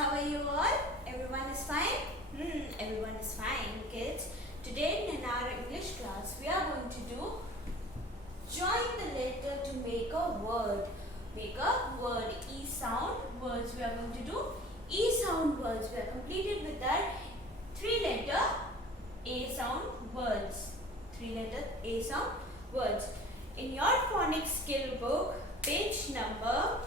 How are you all? Everyone is fine? Everyone is fine, kids. Today in our English class, we are going to do join the letter to make a word. Make a word. E sound words. We are going to do E sound words. We are completed with our 3-letter A sound words. 3-letter A sound words. In your phonics skill book, page number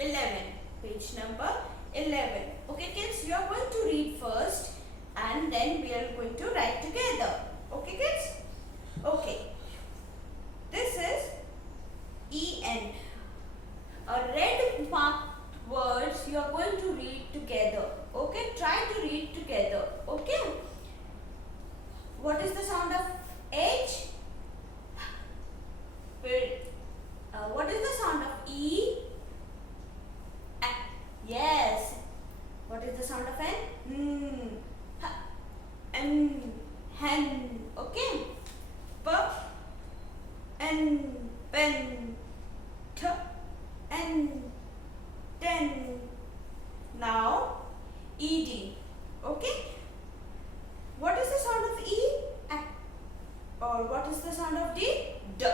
11. Page number 11. Okay kids, we are going to read first and then we are going to write together. Okay kids? Okay. This is E-N. A red marked words you are going to read together. Okay? Try to read together. Okay? What is the sound of H? What is the sound of E? Yes. What is the sound of N? N. Hen. Okay. P. N. Pen. T. N. Ten. Now, ED. Okay. What is the sound of E? Or what is the sound of D? D.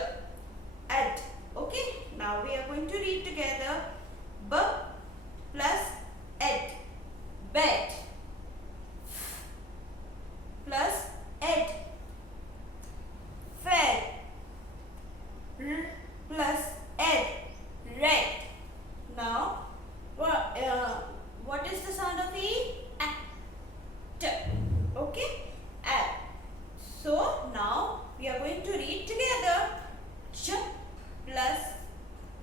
At. Okay. Now we are going to read together. B plus et. Bet. Plus et. Fed. R plus ed. Red. Now, what is the sound of E? T. Okay? At. So, now we are going to read together. J plus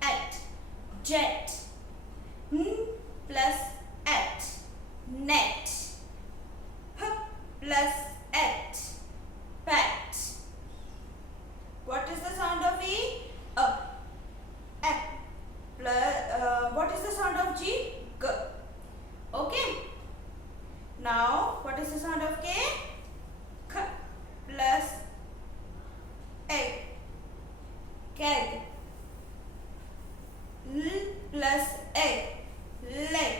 at. Jet. N plus at. Net. P plus at. Pat. What is the sound of E? What is the sound of G? G. Okay. Now, what is the sound of K? K plus egg. Keg. L plus egg. Leg.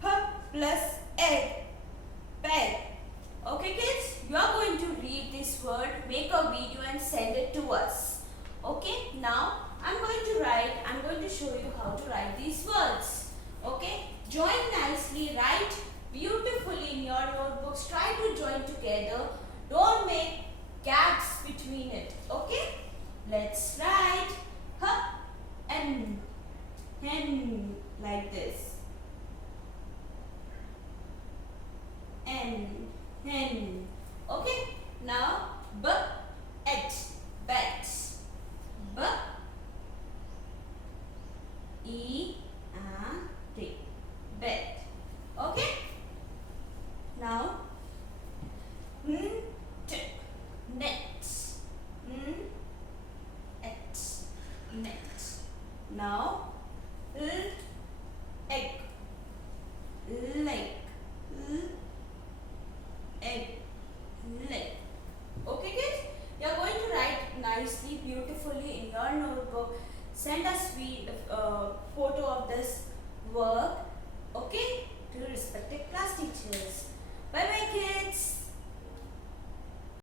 P plus egg. Peg. Okay kids, you are going to read this word, make a video and send it to us. Okay, now I'm going to show you how to write these words. Okay, join nicely, write beautifully in your notebooks. Try to join together. Don't make gaps between it. Okay, let's write N. Hen, like this. N. Hen. Okay. Now B et. Bet. B E A T. Bet. Okay. Now N T. Net. N et. Net. Now L egg. Leg. Egg. Leg. Okay kids, you are going to write nicely, beautifully in your notebook. Send us photo of this work, okay, to respected class teachers.